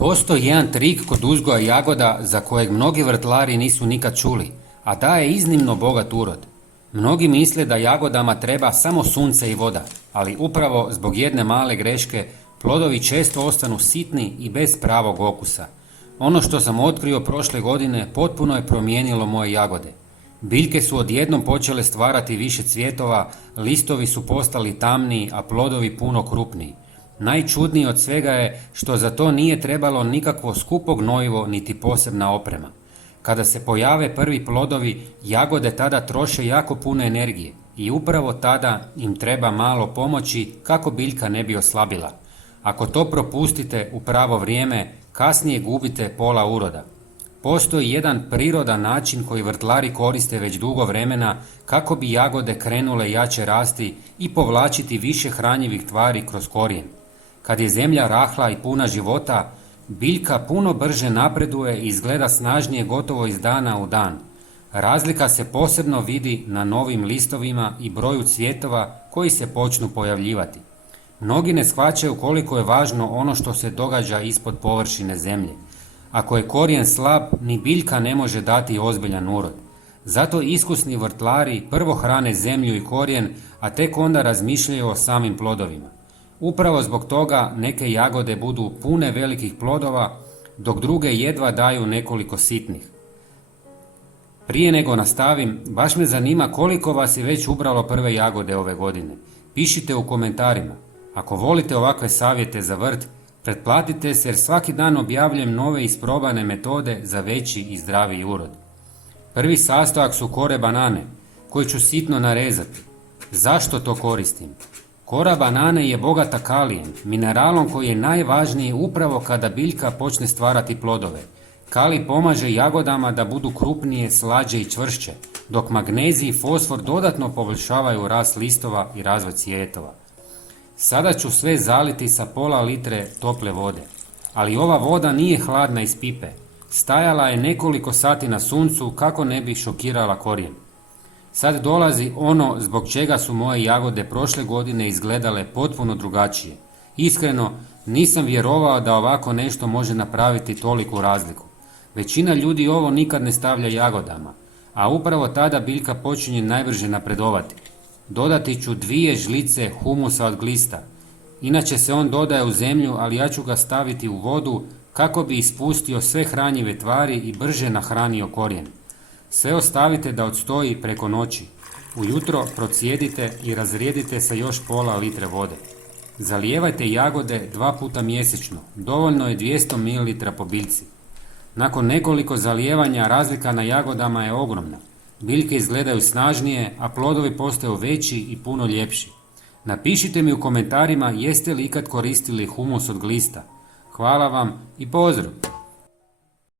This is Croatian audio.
Postoji jedan trik kod uzgoja jagoda za kojeg mnogi vrtlari nisu nikad čuli, a daje iznimno bogat urod. Mnogi misle da jagodama treba samo sunce i voda, ali upravo zbog jedne male greške plodovi često ostanu sitni i bez pravog okusa. Ono što sam otkrio prošle godine potpuno je promijenilo moje jagode. Biljke su odjednom počele stvarati više cvjetova, listovi su postali tamniji, a plodovi puno krupniji. Najčudnije od svega je što za to nije trebalo nikakvo skupo gnojivo niti posebna oprema. Kada se pojave prvi plodovi, jagode tada troše jako puno energije i upravo tada im treba malo pomoći kako biljka ne bi oslabila. Ako to propustite u pravo vrijeme, kasnije gubite pola uroda. Postoji jedan prirodan način koji vrtlari koriste već dugo vremena kako bi jagode krenule jače rasti i povlačiti više hranjivih tvari kroz korijen. Kad je zemlja rahla i puna života, biljka puno brže napreduje i izgleda snažnije gotovo iz dana u dan. Razlika se posebno vidi na novim listovima i broju cvjetova koji se počnu pojavljivati. Mnogi ne shvaćaju koliko je važno ono što se događa ispod površine zemlje. Ako je korijen slab, ni biljka ne može dati ozbiljan urod. Zato iskusni vrtlari prvo hrane zemlju i korijen, a tek onda razmišljaju o samim plodovima. Upravo zbog toga neke jagode budu pune velikih plodova, dok druge jedva daju nekoliko sitnih. Prije nego nastavim, baš me zanima koliko vas je već ubralo prve jagode ove godine. Pišite u komentarima. Ako volite ovakve savjete za vrt, pretplatite se jer svaki dan objavljujem nove isprobane metode za veći i zdraviji urod. Prvi sastojak su kore banane, koje ću sitno narezati. Zašto to koristim? Kora banane je bogata kalijem, mineralom koji je najvažniji upravo kada biljka počne stvarati plodove. Kalij pomaže jagodama da budu krupnije, slađe i čvršće, dok magnezij i fosfor dodatno poboljšavaju rast listova i razvoj cvjetova. Sada ću sve zaliti sa pola litre tople vode, ali ova voda nije hladna iz pipe. Stajala je nekoliko sati na suncu kako ne bi šokirala korijen. Sad dolazi ono zbog čega su moje jagode prošle godine izgledale potpuno drugačije. Iskreno, nisam vjerovao da ovako nešto može napraviti toliku razliku. Većina ljudi ovo nikad ne stavlja jagodama, a upravo tada biljka počinje najbrže napredovati. Dodati ću 2 žlice humusa od glista. Inače se on dodaje u zemlju, ali ja ću ga staviti u vodu kako bi ispustio sve hranjive tvari i brže nahranio korijen. Sve ostavite da odstoji preko noći. Ujutro procijedite i razrijedite sa još pola litre vode. Zalijevajte jagode 2 puta mjesečno, dovoljno je 200 ml po biljci. Nakon nekoliko zalijevanja razlika na jagodama je ogromna. Biljke izgledaju snažnije, a plodovi postaju veći i puno ljepši. Napišite mi u komentarima jeste li ikad koristili humus od glista. Hvala vam i pozdrav!